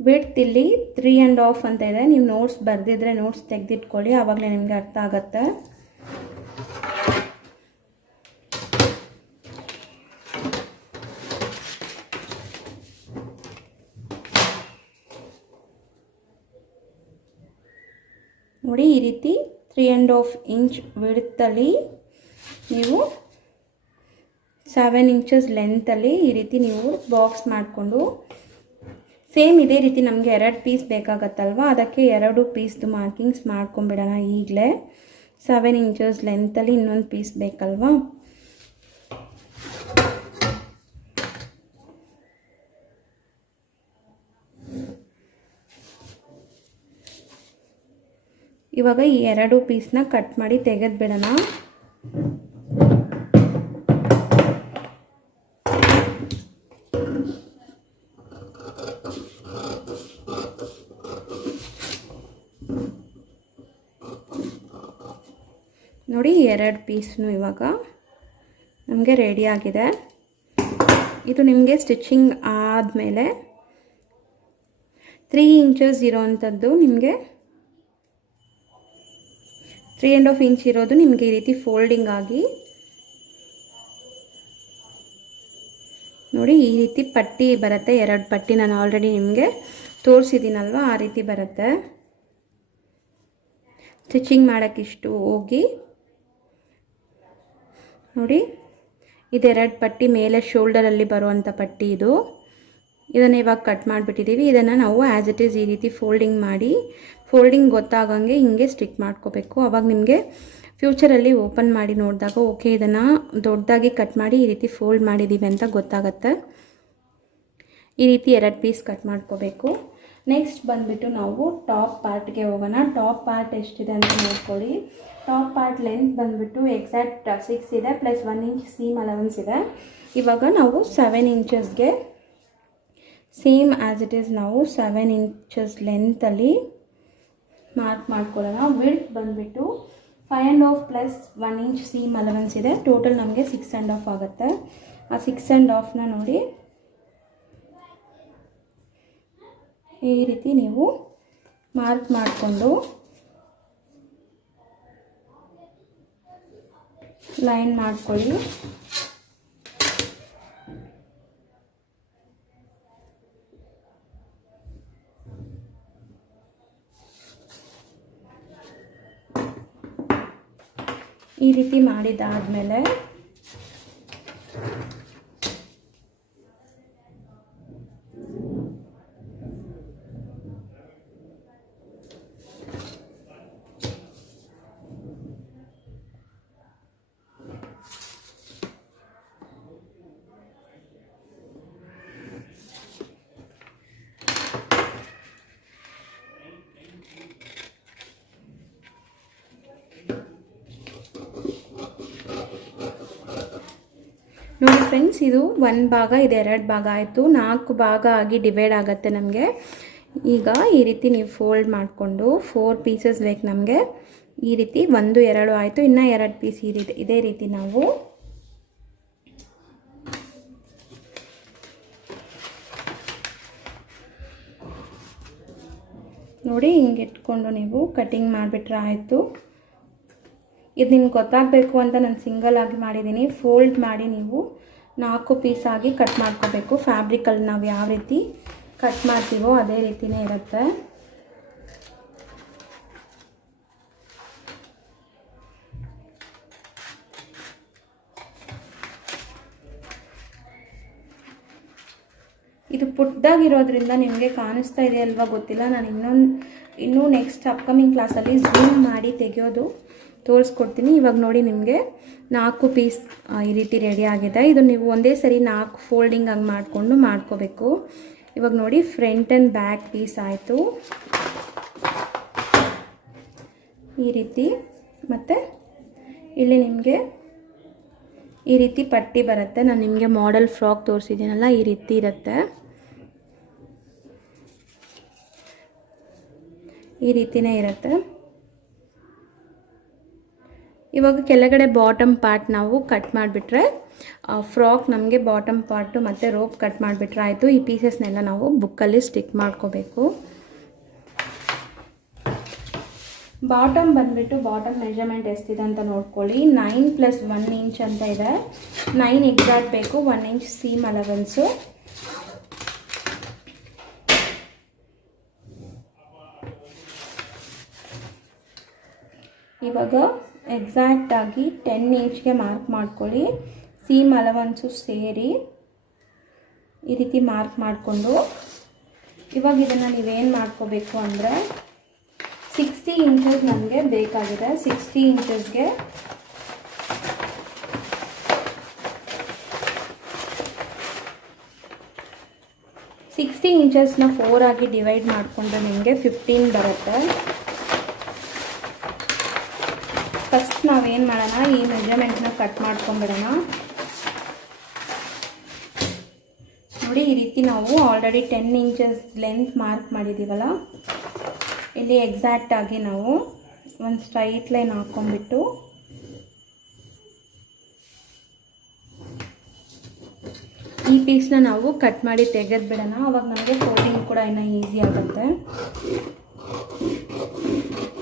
ವಿಡ್ತ್ ಇಲ್ಲಿ 3.5 ಅಂತ ಇದೆ. ನೀವು ನೋಟ್ಸ್ ಬರೆದಿದ್ರೆ ನೋಟ್ಸ್ ತೆಗೆದಿಟ್ಕೊಳ್ಳಿ, ಆವಾಗಲೇ ನಿಮಗೆ ಅರ್ಥ ಆಗುತ್ತೆ. ನೋಡಿ ಈ ರೀತಿ 3.5 ಇಂಚ್ ವಿಡ್ತಲ್ಲಿ ನೀವು 7 ಇಂಚಸ್ ಲೆಂತಲ್ಲಿ ಈ ರೀತಿ ನೀವು ಬಾಕ್ಸ್ ಮಾಡಿಕೊಂಡು, ಸೇಮ್ ಇದೇ ರೀತಿ ನಮಗೆ 2 ಪೀಸ್ ಬೇಕಾಗತ್ತಲ್ವ, ಅದಕ್ಕೆ 2 ಪೀಸ್ದು ಮಾರ್ಕಿಂಗ್ಸ್ ಮಾಡ್ಕೊಂಬಿಡೋಣ. ಈಗಲೇ 7 ಇಂಚಸ್ ಲೆಂತಲ್ಲಿ ಇನ್ನೊಂದು ಪೀಸ್ ಬೇಕಲ್ವಾ. ಇವಾಗ ಈ 2 ಪೀಸ್ನ ಕಟ್ ಮಾಡಿ ತೆಗೆದುಬಿಡೋಣ. ನೋಡಿ 2 ಪೀಸ್ನು ಇವಾಗ ನಮಗೆ ರೆಡಿ ಆಗಿದೆ. ಇದು ನಿಮಗೆ ಸ್ಟಿಚಿಂಗ್ ಆದಮೇಲೆ 3 ಇಂಚಸ್ ಇರೋವಂಥದ್ದು ನಿಮಗೆ 3.5 ಇಂಚ್ ಇರೋದು ನಿಮಗೆ ಈ ರೀತಿ ಫೋಲ್ಡಿಂಗ್ ಆಗಿ ನೋಡಿ ಈ ರೀತಿ ಪಟ್ಟಿ ಬರುತ್ತೆ. 2 ಪಟ್ಟಿ ನಾನು ಆಲ್ರೆಡಿ ನಿಮಗೆ ತೋರಿಸಿದ್ದೀನಲ್ವ, ಆ ರೀತಿ ಬರುತ್ತೆ. ಸ್ಟಿಚಿಂಗ್ ಮಾಡೋಕ್ಕಿಷ್ಟು ಹೋಗಿ ನೋಡಿ, ಇದು 2 ಪಟ್ಟಿ ಮೇಲೆ ಶೋಲ್ಡರಲ್ಲಿ ಬರುವಂಥ ಪಟ್ಟಿ ಇದು. ಇದನ್ನು ಇವಾಗ ಕಟ್ ಮಾಡಿಬಿಟ್ಟಿದ್ದೀವಿ. ಇದನ್ನು ನಾವು ಆ್ಯಸ್ ಇಟ್ ಈಸ್ ಈ ರೀತಿ ಫೋಲ್ಡಿಂಗ್ ಮಾಡಿ, ಫೋಲ್ಡಿಂಗ್ ಗೊತ್ತಾಗಂಗೆ ಹಿಂಗೆ ಸ್ಟಿಕ್ ಮಾಡ್ಕೋಬೇಕು. ಆವಾಗ ನಿಮಗೆ ಫ್ಯೂಚರಲ್ಲಿ ಓಪನ್ ಮಾಡಿ ನೋಡಿದಾಗ ಓಕೆ ಇದನ್ನು ದೊಡ್ಡದಾಗಿ ಕಟ್ ಮಾಡಿ ಈ ರೀತಿ ಫೋಲ್ಡ್ ಮಾಡಿದ್ದೀವಿ ಅಂತ ಗೊತ್ತಾಗುತ್ತೆ. ಈ ರೀತಿ 2 ಪೀಸ್ ಕಟ್ ಮಾಡ್ಕೋಬೇಕು. ನೆಕ್ಸ್ಟ್ ಬಂದುಬಿಟ್ಟು ನಾವು ಟಾಪ್ ಪಾರ್ಟ್ಗೆ ಹೋಗೋಣ. ಟಾಪ್ ಪಾರ್ಟ್ ಎಷ್ಟಿದೆ ಅಂತ ನೋಡ್ಕೊಳ್ಳಿ. ಟಾಪ್ ಪಾರ್ಟ್ ಲೆಂತ್ ಬಂದುಬಿಟ್ಟು ಎಕ್ಸಾಕ್ಟ್ 6 ಇದೆ, ಪ್ಲಸ್ 1 ಇಂಚ್ ಸೀಮ್ ಅಲವೆನ್ಸ್ ಇದೆ. ಇವಾಗ ನಾವು 7 ಇಂಚಸ್ಗೆ ಸೇಮ್ ಆ್ಯಸ್ ಇಟ್ ಈಸ್ ನಾವು 7 ಇಂಚಸ್ ಲೆಂತಲ್ಲಿ ಮಾರ್ಕ್ ಮಾಡ್ಕೊಳ್ಳೋಣ. ವಿಡ್ತ್ ಬಂದುಬಿಟ್ಟು 5.5 ಪ್ಲಸ್ 1 ಇಂಚ್ ಸೀಮ್ ಅಲವೆನ್ಸ್ ಇದೆ. ಟೋಟಲ್ ನಮಗೆ 6.5 ಆಗುತ್ತೆ. ಆ 6.5ನ ನೋಡಿ ಈ ರೀತಿ ನೀವು ಮಾರ್ಕ್ ಮಾಡಿಕೊಂಡು ಲೈನ್ ಮಾಡ್ಕೊಳ್ಳಿ. ಈ ರೀತಿ ಮಾಡಿದಾದ್ಮೇಲೆ ನೋಡಿ ಫ್ರೆಂಡ್ಸ್, ಇದು 1 ಭಾಗ, ಇದು 2 ಭಾಗ ಆಯಿತು. 4 ಭಾಗ ಆಗಿ ಡಿವೈಡ್ ಆಗುತ್ತೆ ನಮಗೆ. ಈಗ ಈ ರೀತಿ ನೀವು ಫೋಲ್ಡ್ ಮಾಡಿಕೊಂಡು 4 ಪೀಸಸ್ ಬೇಕು ನಮಗೆ. ಈ ರೀತಿ 1 2 ಆಯಿತು. ಇನ್ನು 2 ಪೀಸ್ ಈ ರೀತಿ ಇದೇ ರೀತಿ ನಾವು ನೋಡಿ ಹಿಂಗೆ ಇಟ್ಕೊಂಡು ನೀವು ಕಟಿಂಗ್ ಮಾಡಿಬಿಟ್ರೆ ಆಯಿತು. ಇದು ನಿಮ್ಗೆ ಗೊತ್ತಾಗಬೇಕು ಅಂತ ನಾನು ಸಿಂಗಲ್ ಆಗಿ ಮಾಡಿದ್ದೀನಿ. ಫೋಲ್ಡ್ ಮಾಡಿ ನೀವು 4 ಪೀಸ್ ಆಗಿ ಕಟ್ ಮಾಡ್ಕೋಬೇಕು. ಫ್ಯಾಬ್ರಿಕಲ್ಲಿ ನಾವು ಯಾವ ರೀತಿ ಕಟ್ ಮಾಡ್ತೀವೋ ಅದೇ ರೀತಿಯೇ ಇರುತ್ತೆ. ಇದು ಪುಟ್ಟದಾಗಿರೋದ್ರಿಂದ ನಿಮಗೆ ಕಾಣಿಸ್ತಾ ಇದೆ ಅಲ್ವಾ ಗೊತ್ತಿಲ್ಲ. ನಾನು ಇನ್ನೂ ನೆಕ್ಸ್ಟ್ ಅಪ್ಕಮಿಂಗ್ ಕ್ಲಾಸಲ್ಲಿ ಝೂಮ್ ಮಾಡಿ ತೆಗೆಯೋದು ತೋರಿಸ್ಕೊಡ್ತೀನಿ. ಇವಾಗ ನೋಡಿ ನಿಮಗೆ 4 ಪೀಸ್ ಈ ರೀತಿ ರೆಡಿ ಆಗಿದೆ. ಇದು ನೀವು ಒಂದೇ ಸರಿ 4 ಫೋಲ್ಡಿಂಗ್ ಆಗಿ ಮಾಡಿಕೊಂಡು ಮಾಡ್ಕೋಬೇಕು. ಇವಾಗ ನೋಡಿ ಫ್ರಂಟ್ ಆ್ಯಂಡ್ ಬ್ಯಾಕ್ ಪೀಸ್ ಆಯಿತು ಈ ರೀತಿ. ಮತ್ತು ಇಲ್ಲಿ ನಿಮಗೆ ಈ ರೀತಿ ಪಟ್ಟಿ ಬರುತ್ತೆ. ನಾನು ನಿಮಗೆ ಮಾಡೆಲ್ ಫ್ರಾಕ್ ತೋರಿಸಿದ್ದೀನಲ್ಲ, ಈ ರೀತಿ ಇರುತ್ತೆ. ಈ ರೀತಿನೇ ಇರುತ್ತೆ. ಇವಾಗ ಕೆಳಗಡೆ ಬಾಟಮ್ ಪಾರ್ಟ್ ನಾವು ಕಟ್ ಮಾಡಿಬಿಟ್ರೆ ಫ್ರಾಕ್ ನಮಗೆ ಬಾಟಮ್ ಪಾರ್ಟು ಮತ್ತು ರೋಪ್ ಕಟ್ ಮಾಡಿಬಿಟ್ರೆ ಆಯಿತು. ಈ ಪೀಸಸ್ನೆಲ್ಲ ನಾವು ಬುಕ್ಕಲ್ಲಿ ಸ್ಟಿಕ್ ಮಾಡ್ಕೋಬೇಕು. ಬಾಟಮ್ ಬಂದುಬಿಟ್ಟು ಬಾಟಮ್ ಮೆಜರ್ಮೆಂಟ್ ಎಷ್ಟಿದೆ ಅಂತ ನೋಡ್ಕೊಳ್ಳಿ. 9 + 1 ಇಂಚ್ ಅಂತ ಇದೆ. 9 ಎಕ್ಸಾಕ್ಟ್ ಬೇಕು, 1 ಇಂಚ್ ಸೀಮ್ ಅಲವೆನ್ಸು. ಇವಾಗ ಎಕ್ಸಾಕ್ಟಾಗಿ 10 ಇಂಚ್ಗೆ ಮಾರ್ಕ್ ಮಾಡ್ಕೊಳ್ಳಿ. ಸೀಮ್ ಅಲವೆನ್ಸು ಸೇರಿ ಈ ರೀತಿ ಮಾರ್ಕ್ ಮಾಡಿಕೊಂಡು ಇವಾಗ ಇದನ್ನು ನೀವೇನು ಮಾಡ್ಕೋಬೇಕು ಅಂದರೆ 60 ಇಂಚಸ್ ನಮಗೆ ಬೇಕಾಗಿದೆ. 60 ಇಂಚಸ್ಗೆ ಇಂಚಸ್ನ 4 ಆಗಿ ಡಿವೈಡ್ ಮಾಡಿಕೊಂಡ್ರೆ ನಿಮಗೆ 15 ಬರುತ್ತೆ. ಫಸ್ಟ್ ನಾವೇನು ಮಾಡೋಣ, ಈ ಮೆಜರ್ಮೆಂಟ್ನ ಕಟ್ ಮಾಡ್ಕೊಂಬಿಡೋಣ. ನೋಡಿ ಈ ರೀತಿ ನಾವು ಆಲ್ರೆಡಿ 10 ಇಂಚಸ್ ಲೆಂತ್ ಮಾರ್ಕ್ ಮಾಡಿದ್ದೀವಲ್ಲ, ಇಲ್ಲಿ ಎಕ್ಸಾಕ್ಟಾಗಿ ನಾವು ಒಂದು ಸ್ಟ್ರೈಟ್ ಲೈನ್ ಹಾಕ್ಕೊಂಡ್ಬಿಟ್ಟು ಈ ಪೀಸ್ನ ನಾವು ಕಟ್ ಮಾಡಿ ತೆಗೆದ್ಬಿಡೋಣ. ಅವಾಗ ನಮಗೆ ಫೋಲ್ಡಿಂಗ್ ಕೂಡ ಇನ್ನೂ ಈಸಿ ಆಗುತ್ತೆ.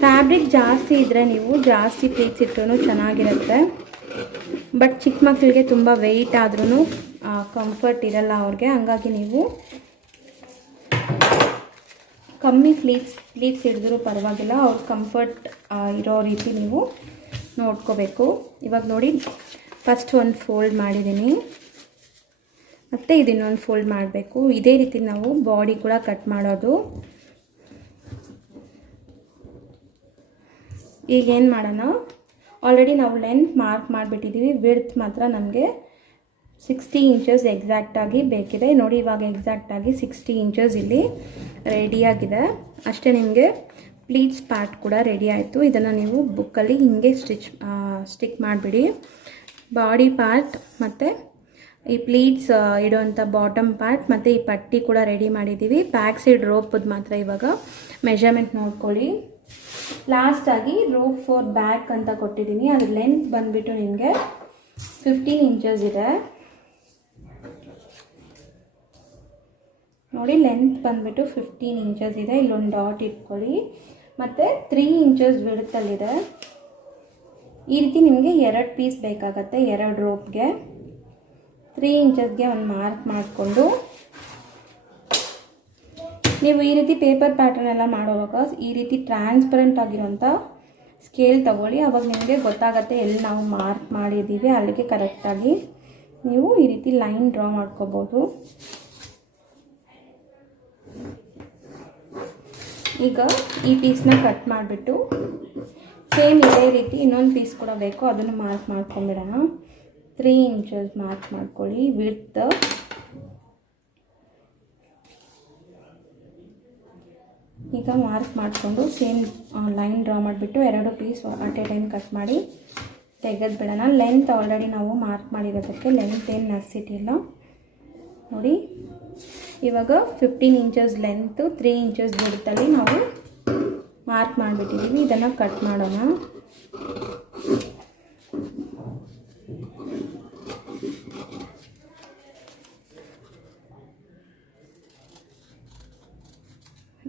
ಫ್ಯಾಬ್ರಿಕ್ ಜಾಸ್ತಿ ಇದ್ದರೆ ನೀವು ಜಾಸ್ತಿ ಪ್ಲೀಟ್ಸ್ ಇಟ್ಟರೂ ಚೆನ್ನಾಗಿರುತ್ತೆ. ಬಟ್ ಚಿಕ್ಕ ಮಕ್ಕಳಿಗೆ ತುಂಬ ವೆಯ್ಟ್ ಆದ್ರೂ ಕಂಫರ್ಟ್ ಇರಲ್ಲ ಅವ್ರಿಗೆ. ಹಂಗಾಗಿ ನೀವು ಕಮ್ಮಿ ಪ್ಲೀಟ್ಸ್ ಹಿಡಿದ್ರೂ ಪರವಾಗಿಲ್ಲ, ಅವ್ರ ಕಂಫರ್ಟ್ ಇರೋ ರೀತಿ ನೀವು ನೋಡ್ಕೋಬೇಕು. ಇವಾಗ ನೋಡಿ ಫಸ್ಟ್ ಒಂದು ಫೋಲ್ಡ್ ಮಾಡಿದ್ದೀನಿ, ಮತ್ತು ಇದನ್ನೊಂದು ಫೋಲ್ಡ್ ಮಾಡಬೇಕು. ಇದೇ ರೀತಿ ನಾವು ಬಾಡಿ ಕೂಡ ಕಟ್ ಮಾಡೋದು. ಈಗೇನು ಮಾಡೋಣ, ಆಲ್ರೆಡಿ ನಾವು ಲೆಂತ್ ಮಾರ್ಕ್ ಮಾಡಿಬಿಟ್ಟಿದ್ದೀವಿ. ವಿಡ್ತ್ ಮಾತ್ರ ನಮಗೆ 60 ಇಂಚಸ್ ಎಕ್ಸಾಕ್ಟಾಗಿ ಬೇಕಿದೆ. ನೋಡಿ ಇವಾಗ ಎಕ್ಸಾಕ್ಟಾಗಿ 60 ಇಂಚಸ್ ಇಲ್ಲಿ ರೆಡಿಯಾಗಿದೆ. ಅಷ್ಟೇ, ನಿಮಗೆ ಪ್ಲೀಟ್ಸ್ ಪಾರ್ಟ್ ಕೂಡ ರೆಡಿ ಆಯಿತು. ಇದನ್ನು ನೀವು ಬುಕ್ಕಲ್ಲಿ ಹಿಂಗೆ ಸ್ಟಿಕ್ ಮಾಡಿಬಿಡಿ. ಬಾಡಿ ಪಾರ್ಟ್ ಮತ್ತು ಈ ಪ್ಲೀಟ್ಸ್ ಇಡೋವಂಥ ಬಾಟಮ್ ಪಾರ್ಟ್ ಮತ್ತು ಈ ಪಟ್ಟಿ ಕೂಡ ರೆಡಿ ಮಾಡಿದ್ದೀವಿ. ಬ್ಯಾಕ್ ಸೈಡ್ ರೋಪದ್ದು ಮಾತ್ರ ಇವಾಗ ಮೆಜರ್ಮೆಂಟ್ ನೋಡ್ಕೊಳ್ಳಿ. ಲಾಸ್ಟಾಗಿ ರೋಪ್ ಫಾರ್ ಬ್ಯಾಕ್ ಅಂತ ಕೊಟ್ಟಿದ್ದೀನಿ. ಅದ್ರ ಲೆಂತ್ ಬಂದುಬಿಟ್ಟು ನಿಮಗೆ 15 ಇಂಚಸ್ ಇದೆ. ನೋಡಿ ಲೆಂತ್ ಬಂದುಬಿಟ್ಟು 15 ಇಂಚಸ್ ಇದೆ. ಇಲ್ಲೊಂದು ಡಾಟ್ ಇಟ್ಕೊಳ್ಳಿ. ಮತ್ತು 3 ಇಂಚಸ್ ವಿಡ್ತಲ್ಲಿದೆ. ಈ ರೀತಿ ನಿಮಗೆ 2 ಪೀಸ್ ಬೇಕಾಗತ್ತೆ, 2 ರೋಪ್ಗೆ. 3 ಇಂಚಸ್ಗೆ ಒಂದು ಮಾರ್ಕ್ ಮಾಡಿಕೊಂಡು ನೀವು ಈ ರೀತಿ ಪೇಪರ್ ಪ್ಯಾಟರ್ನ್ ಎಲ್ಲ ಮಾಡುವಾಗ ಈ ರೀತಿ ಟ್ರಾನ್ಸ್ಪರೆಂಟ್ ಆಗಿರೋಂಥ ಸ್ಕೇಲ್ ತಗೊಳ್ಳಿ. ಅವಾಗ ನಿಮಗೆ ಗೊತ್ತಾಗತ್ತೆ ಎಲ್ಲಿ ನಾವು ಮಾರ್ಕ್ ಮಾಡಿದ್ದೀವಿ ಅಲ್ಲಿಗೆ ಕರೆಕ್ಟಾಗಿ ನೀವು ಈ ರೀತಿ ಲೈನ್ ಡ್ರಾ ಮಾಡ್ಕೋಬೋದು. ಈಗ ಈ ಪೀಸ್ನ ಕಟ್ ಮಾಡಿಬಿಟ್ಟು ಸೇಮ್ ಇದೇ ರೀತಿ ಇನ್ನೊಂದು ಪೀಸ್ ಕೂಡ ಬೇಕು, ಅದನ್ನು ಮಾರ್ಕ್ ಮಾಡ್ಕೊಂಬಿಡೋಣ. 3 ಇಂಚಸ್ ಮಾರ್ಕ್ ಮಾಡ್ಕೊಳ್ಳಿ ವಿಡ್ತ್. ಈಗ ಮಾರ್ಕ್ ಮಾಡಿಕೊಂಡು ಸೇಮ್ ಲೈನ್ ಡ್ರಾ ಮಾಡಿಬಿಟ್ಟು 2 piece at a time cut ಮಾಡಿ ತೆಗೆದ್ಬಿಡೋಣ. ಲೆಂತ್ ಆಲ್ರೆಡಿ ನಾವು ಮಾರ್ಕ್ ಮಾಡಿರೋದಕ್ಕೆ ಲೆಂತ್ ಏನು ನೆಸಿಟಿಲ್ಲ. ನೋಡಿ ಇವಾಗ 15 ಇಂಚಸ್ ಲೆಂತು, 3 ಇಂಚಸ್ ವಿಡ್ತಲ್ಲಿ ನಾವು ಮಾರ್ಕ್ ಮಾಡಿಬಿಟ್ಟಿದ್ದೀವಿ. ಇದನ್ನು ಕಟ್ ಮಾಡೋಣ.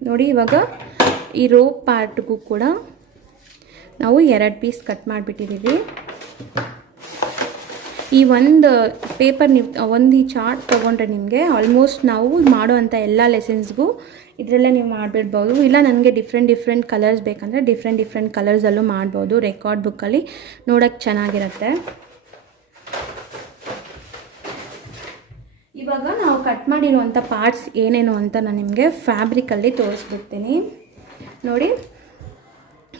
ನೋಡಿ ಇವಾಗ ಈ ರೋಪ್ ಪಾರ್ಟ್ಗೂ ಕೂಡ ನಾವು 2 ಪೀಸ್ ಕಟ್ ಮಾಡಿಬಿಟ್ಟಿದ್ದೀವಿ. ಈ ಒಂದು ಪೇಪರ್ ನೀವು ಈ ಚಾರ್ಟ್ ತೊಗೊಂಡ್ರೆ ನಿಮಗೆ ಆಲ್ಮೋಸ್ಟ್ ನಾವು ಮಾಡೋವಂಥ ಎಲ್ಲ ಲೆಸನ್ಸ್ಗೂ ಇದರಲ್ಲೇ ನೀವು ಮಾಡಿಬಿಡ್ಬೋದು. ಇಲ್ಲ ನನಗೆ ಡಿಫ್ರೆಂಟ್ ಕಲರ್ಸ್ ಬೇಕಂದರೆ ಡಿಫ್ರೆಂಟ್ ಕಲರ್ಸಲ್ಲೂ ಮಾಡ್ಬೋದು. ರೆಕಾರ್ಡ್ ಬುಕ್ಕಲ್ಲಿ ನೋಡೋಕ್ಕೆ ಚೆನ್ನಾಗಿರುತ್ತೆ. ಇವಾಗ ನಾವು ಕಟ್ ಮಾಡಿರುವಂಥ ಪಾರ್ಟ್ಸ್ ಏನೇನು ಅಂತ ನಾನು ನಿಮಗೆ ಫ್ಯಾಬ್ರಿಕಲ್ಲಿ ತೋರಿಸ್ಬಿಡ್ತೀನಿ. ನೋಡಿ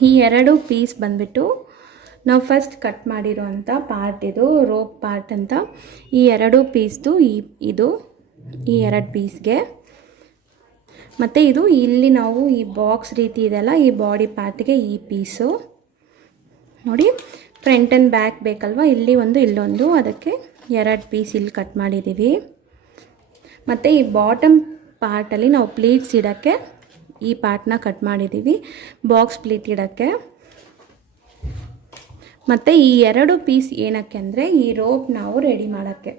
ಈ 2 ಪೀಸ್ ಬಂದುಬಿಟ್ಟು ನಾವು ಫಸ್ಟ್ ಕಟ್ ಮಾಡಿರೋವಂಥ ಪಾರ್ಟ್, ಇದು ರೋಪ್ ಪಾರ್ಟ್ ಅಂತ. ಈ 2 ಪೀಸ್ದು ಈ 2 ಪೀಸ್ಗೆ ಮತ್ತು ಇದು ಇಲ್ಲಿ ನಾವು ಈ ಬಾಕ್ಸ್ ರೀತಿ ಇದೆಲ್ಲ ಈ ಬಾಡಿ ಪಾರ್ಟ್ಗೆ ಈ ಪೀಸು ನೋಡಿ, ಫ್ರಂಟ್ ಆ್ಯಂಡ್ ಬ್ಯಾಕ್ ಬೇಕಲ್ವ, ಇಲ್ಲಿ ಒಂದು ಇಲ್ಲೊಂದು, ಅದಕ್ಕೆ 2 ಪೀಸ್ ಇಲ್ಲಿ ಕಟ್ ಮಾಡಿದ್ದೀವಿ. ಮತ್ತು ಈ ಬಾಟಮ್ ಪಾರ್ಟಲ್ಲಿ ನಾವು ಪ್ಲೀಟ್ಸ್ ಇಡೋಕ್ಕೆ ಈ ಪಾರ್ಟ್ನ ಕಟ್ ಮಾಡಿದ್ದೀವಿ, ಬಾಕ್ಸ್ ಪ್ಲೀಟ್ ಇಡೋಕ್ಕೆ. ಮತ್ತು ಈ 2 ಪೀಸ್ ಏನಕ್ಕೆ ಅಂದರೆ ಈ ರೋಪ್ ನಾವು ರೆಡಿ ಮಾಡೋಕ್ಕೆ,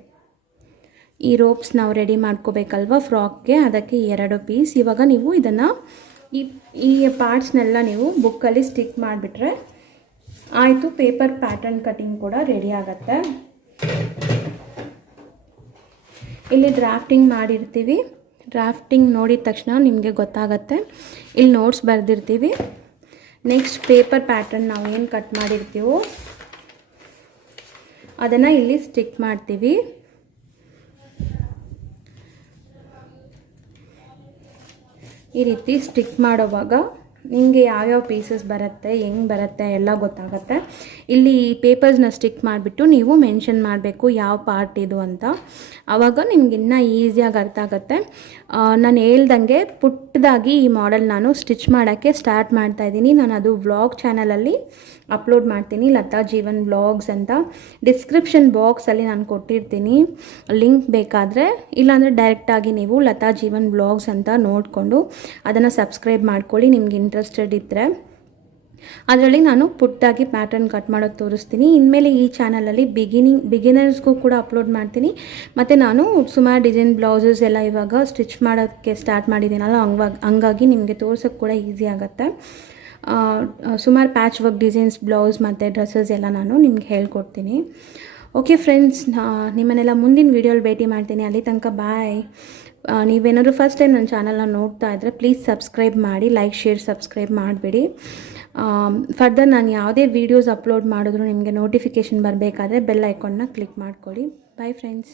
ಈ ರೋಪ್ಸ್ ನಾವು ರೆಡಿ ಮಾಡ್ಕೋಬೇಕಲ್ವ ಫ್ರಾಕ್ಗೆ, ಅದಕ್ಕೆ 2 ಪೀಸ್. ಇವಾಗ ನೀವು ಇದನ್ನು ಈ ಪಾರ್ಟ್ಸ್ನೆಲ್ಲ ನೀವು ಬುಕ್ಕಲ್ಲಿ ಸ್ಟಿಕ್ ಮಾಡಿಬಿಟ್ರೆ ಆಯಿತು, ಪೇಪರ್ ಪ್ಯಾಟರ್ನ್ ಕಟಿಂಗ್ ಕೂಡ ರೆಡಿ ಆಗುತ್ತೆ. ಇಲ್ಲಿ ಡ್ರಾಫ್ಟಿಂಗ್ ಮಾಡಿರ್ತೀವಿ, ಡ್ರಾಫ್ಟಿಂಗ್ ನೋಡಿದ ತಕ್ಷಣ ನಿಮಗೆ ಗೊತ್ತಾಗತ್ತೆ, ಇಲ್ಲಿ ನೋಟ್ಸ್ ಬರೆದಿರ್ತೀವಿ. ನೆಕ್ಸ್ಟ್ ಪೇಪರ್ ಪ್ಯಾಟರ್ನ್ ನಾವು ಏನು ಕಟ್ ಮಾಡಿರ್ತೀವೋ ಅದನ್ನು ಇಲ್ಲಿ ಸ್ಟಿಕ್ ಮಾಡ್ತೀವಿ. ಈ ರೀತಿ ಸ್ಟಿಕ್ ಮಾಡೋವಾಗ ನಿಮಗೆ ಯಾವ್ಯಾವ ಪೀಸಸ್ ಬರುತ್ತೆ, ಹೆಂಗೆ ಬರುತ್ತೆ ಎಲ್ಲ ಗೊತ್ತಾಗುತ್ತೆ. ಇಲ್ಲಿ ಈ ಪೇಪರ್ಸ್ನ ಸ್ಟಿಕ್ ಮಾಡಿಬಿಟ್ಟು ನೀವು ಮೆನ್ಷನ್ ಮಾಡಬೇಕು ಯಾವ ಪಾರ್ಟ್ ಇದು ಅಂತ, ಆವಾಗ ನಿಮ್ಗೆ ಇನ್ನೂ ಈಸಿಯಾಗಿ ಅರ್ಥ ಆಗುತ್ತೆ. ನಾನು ಹೇಳ್ದಂಗೆ ಪುಟ್ಟದಾಗಿ ಈ ಮಾಡೆಲ್ ನಾನು ಸ್ಟಿಚ್ ಮಾಡೋಕ್ಕೆ ಸ್ಟಾರ್ಟ್ ಮಾಡ್ತಾಯಿದ್ದೀನಿ. ನಾನು ಅದು ವ್ಲಾಗ್ ಚಾನಲಲ್ಲಿ ಅಪ್ಲೋಡ್ ಮಾಡ್ತೀನಿ, ಲತಾ ಜೀವನ್ ವ್ಲಾಗ್ಸ್ ಅಂತ. ಡಿಸ್ಕ್ರಿಪ್ಷನ್ ಬಾಕ್ಸಲ್ಲಿ ನಾನು ಕೊಟ್ಟಿರ್ತೀನಿ ಲಿಂಕ್ ಬೇಕಾದರೆ, ಇಲ್ಲಾಂದರೆ ಡೈರೆಕ್ಟಾಗಿ ನೀವು ಲತಾ ಜೀವನ್ ವ್ಲಾಗ್ಸ್ ಅಂತ ನೋಡಿಕೊಂಡು ಅದನ್ನು ಸಬ್ಸ್ಕ್ರೈಬ್ ಮಾಡ್ಕೊಳ್ಳಿ ನಿಮ್ಗೆ ಇಂಟ್ರೆಸ್ಟೆಡ್ ಇದ್ದರೆ. ಅದರಲ್ಲಿ ನಾನು ಪುಟ್ಟದಾಗಿ ಪ್ಯಾಟರ್ನ್ ಕಟ್ ಮಾಡೋದು ತೋರಿಸ್ತೀನಿ. ಇನ್ಮೇಲೆ ಈ ಚಾನಲಲ್ಲಿ ಬಿಗಿನರ್ಸ್ಗೂ ಕೂಡ ಅಪ್ಲೋಡ್ ಮಾಡ್ತೀನಿ. ಮತ್ತು ನಾನು ಸುಮಾರು ಡಿಸೈನ್ ಬ್ಲೌಸಸ್ ಎಲ್ಲ ಇವಾಗ ಸ್ಟಿಚ್ ಮಾಡೋಕ್ಕೆ ಸ್ಟಾರ್ಟ್ ಮಾಡಿದ್ದೀನಲ್ಲ, ಹಂಗಾಗಿ ನಿಮಗೆ ತೋರ್ಸೋಕ್ಕೆ ಕೂಡ ಈಸಿ ಆಗುತ್ತೆ. ಸುಮಾರು ಪ್ಯಾಚ್ ವರ್ಕ್ ಡಿಸೈನ್ಸ್ ಬ್ಲೌಸ್ ಮತ್ತು ಡ್ರೆಸ್ಸಸ್ ಎಲ್ಲ ನಾನು ನಿಮ್ಗೆ ಹೇಳ್ಕೊಡ್ತೀನಿ. ಓಕೆ ಫ್ರೆಂಡ್ಸ್, ನಿಮ್ಮನ್ನೆಲ್ಲ ಮುಂದಿನ ವೀಡಿಯೋಲಿ ಭೇಟಿ ಮಾಡ್ತೀನಿ. ಅಲ್ಲಿ ತನಕ ಬಾಯ್. ನೀವೇನಾದರೂ ಫಸ್ಟ್ ಟೈಮ್ ನನ್ನ ಚಾನಲ್ನ ನೋಡ್ತಾ ಇದ್ದರೆ ಪ್ಲೀಸ್ ಸಬ್ಸ್ಕ್ರೈಬ್ ಮಾಡಿ, ಲೈಕ್ ಶೇರ್ ಸಬ್ಸ್ಕ್ರೈಬ್ ಮಾಡಿಬಿಡಿ. ಫರ್ದರ್ ನಾನು ಯಾವುದೇ ವೀಡಿಯೋಸ್ ಅಪ್ಲೋಡ್ ಮಾಡಿದ್ರು ನಿಮಗೆ ನೋಟಿಫಿಕೇಷನ್ ಬರಬೇಕಾದ್ರೆ ಬೆಲ್ ಐಕಾನ್ನ ಕ್ಲಿಕ್ ಮಾಡ್ಕೊಳ್ಳಿ. Bye friends.